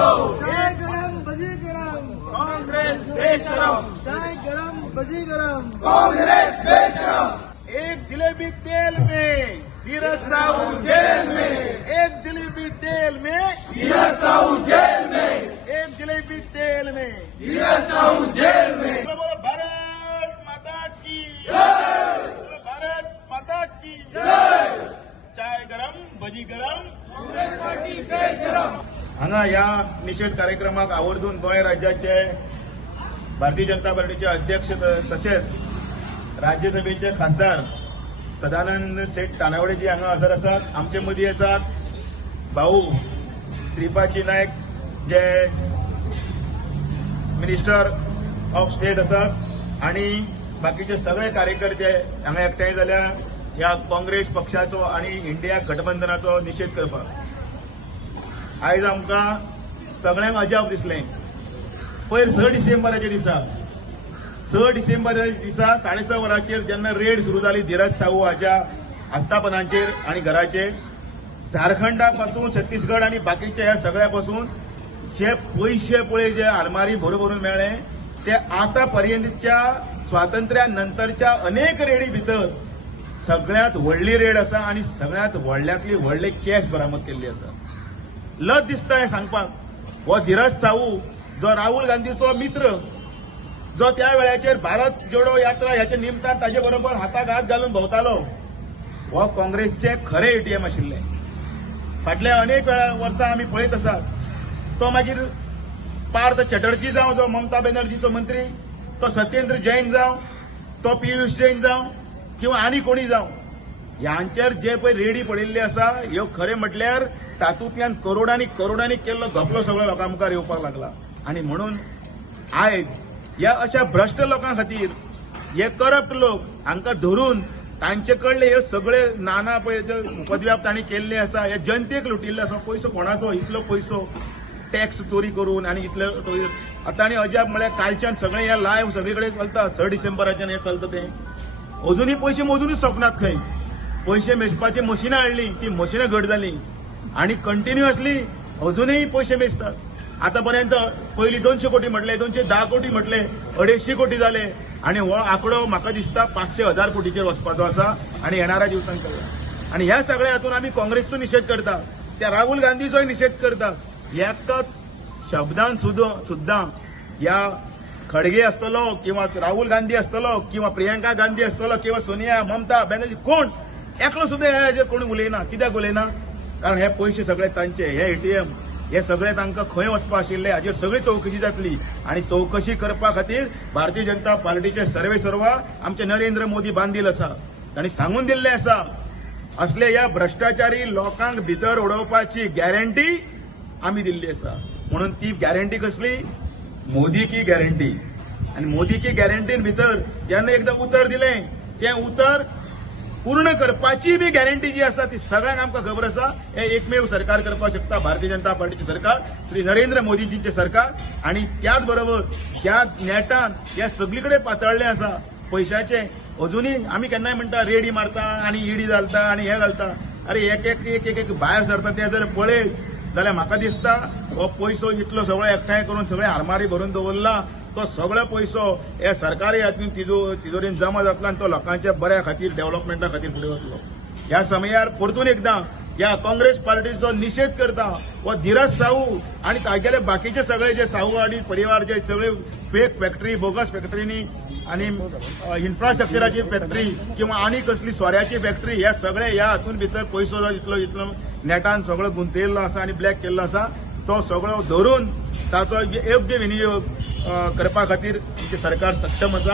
चाय गरम भजी गरम कांग्रेस बेशरम, चाय गरम भजी गरम कांग्रेस बेशरम। एक जलेबी तेल में धीरज साहू जेल में, एक जलेबी तेल में धीरज साहू जेल में, एक जलेबी तेल में धीरज साहू जेल में। बोलो भारत माता की जय, बोलो भारत माता की जय। चाय गरम भजी गरम, काँग्रेस पार्टी बेशरम। हांगा या निषेध कार्यक्रमाक आवर्जून गोंय राज्याचे भारतीय जनता पार्टीचे अध्यक्ष तसेच राज्यसभेचे खासदार सदानंद शेठ तानावडेजी हांगा हजर आसात। आमचे मदीं आसात भाऊ श्रीपादजी नायक जे मिनिस्टर ऑफ स्टेट आसात आणि बाकीचे सगळे कार्यकर्ते हांगा एकठांय जाल्या ह्या काँग्रेस पक्षाचो आणि इंडिया गठबंधनाचो निषेध करपाक। आयज आमकां सगळ्यांक अजाप दिसलें। पयर 6 डिसेंबराच्या दिसा 6:30 वरांचेर जेन्ना रेड सुरू जाली धीरज साहू हाच्या आस्थापनांचेर आणि घराचेर, झारखंडा पासून छत्तीसगड आणि बाकीच्या ह्या सगळ्या पासून जे पैसे पळय जे आलमारी भरून मेळ्ळे ते आता पर्यंतच्या स्वातंत्र्यानंतरच्या अनेक रेडी भितर सगळ्यात व्हडली रेड आसा आणि सगळ्यात व्हडल्यातली व्हडले कॅश बरामद केल्ली आसा। लज दिसता हें सांगपाक, हो धीरज साहू जो राहुल गांधीचो मित्र, जो त्या वेळाचेर भारत जोडो यात्रा ह्याच्या निमतान ताचे बरोबर हाताक हात घालून भोंवतालो, हो काँग्रेसचे खरे एटीएम आशिल्ले। फाटल्या अनेक वर्सां आमी पळयत आसात। तो मागीर पार्थ चॅटर्जी जावं, जो ममता बॅनर्जीचो मंत्री, तो सत्येंद्र जैन जावं, तो पियुष जैन जावं किंवा आनी कोणी जावं, ह्यांचेर जे पळय रेडी पडिल्ली आसा ह्यो खरें म्हटल्यार तातूंतल्यान करोडांनी केल्लो घपलो सगळो लोकां मुखार येवपाक लागला। आणि म्हणून आयज ह्या अशा भ्रश्ट लोकां खातीर, हे करप्ट लोक हांकां धरून तांचे कडले हे सगळे नाना पळय पदव्याप तांणी केल्ले आसा, हे जनतेक लुटिल्ले आसा। पयसो कोणाचो, इतलो पयसो टॅक्स चोरी करून आनी इतले आतां आनी अजाप म्हळ्यार कालच्यान सगळें हे लायव्ह सगळे कडेन चलता। 6 डिसेंबराच्यान हें चलता तें अजुनूय पयशे मोजूनच सोपनात खंय। पयशे मेजपाची मशिनां हाडली, ती मशिनां घट जाली आणि कंटिन्युअसली अजूनही पैसे मेजतात। आतापर्यंत पयलीं 200 कोटी म्हटले, 210 कोटी म्हटले, 250 कोटी जाले आणि हो आंकडो म्हाका दिसता 500,000 कोटीचेर वचपाचो आसा आणि येणाऱ्या दिवसांत कळटा। आणि ह्या सगळ्या हातून आमी काँग्रेसचो निषेध करता, त्या राहुल गांधीचोय निषेध करता। एका शब्दान सुद्दां ह्या खडगे आसतलो किंवा राहुल गांधी आसतलो किंवा प्रियंका गांधी आसतलो किंवा सोनिया ममता बॅनर्जी कोण एकलो सुद्दां हेजेर कोणी उलयना। कित्याक उलयना? कारण हे पयशे सगळे तांचे, हे एटीएम हे सगळे तांकां खंय वचपा आशिल्ले हाजेर सगळी चौकशी जातली। आणि चौकशी करपा खातीर भारतीय जनता पार्टीचे सर्वेसर्वा आमचे नरेंद्र मोदी बांदील आसा। तांणी सांगून दिल्ले आसा असले ह्या भ्रष्टाचारी लोकांक भितर उडोवपाची गॅरंटी आमी दिल्ली आसा। म्हणून ती गॅरंटी कसली? मोदी की गॅरंटी। आणि मोदी की गॅरंटीन भितर जेन्ना एकदा उतर दिलें तें उतर पूर्ण करपाची बी गॅरंटी जी आसा ती सगळ्यांक आमकां खबर आसा। हे एकमेव सरकार करपाक शकता भारतीय जनता पार्टीचे सरकार, श्री नरेंद्र मोदीजींचे सरकार। आणि त्याच बरोबर ज्या नेटान हे सगळी कडेन पातळ्ळें आसा पयशांचे, अजुनूय आमी केन्नाय म्हणटा रेडी मारता आणि ईडी घालता आणि हे घालता। अरे एक भायर सरता ते जर पळयत जाल्यार म्हाका दिसता हो पयसो इतलो सगळो एकठांय करून सगळे आरमारी भरून दवरला, तो सगळो पयसो हे सरकारी हातून तिजोरीन जमा जातलो आणि तो लोकांच्या बऱ्या खातीर डेव्हलपमेंटा खातीर फुडें वतलो। ह्या समयार परतून एकदां ह्या काँग्रेस पार्टीचो निषेध करता हो धीरज साहू आणि तागेले बाकीचे सगळे जे साहू आणि परिवार जे सगळे फेक फॅक्टरी, बोगस फॅक्टरीनी आणि इन्फ्रास्ट्रक्चराची फॅक्टरी किंवा आनी कसली सोऱ्याची फॅक्टरी, ह्या सगळे ह्या हातून भितर पयसो इतलो नेटान सगळो गुंतयल्लो आसा आणि ब्लॅक केल्लो आसा, तो सगळो धरून ताचो योग्य विनियोग करपा खातीर सरकार सक्षम आसा।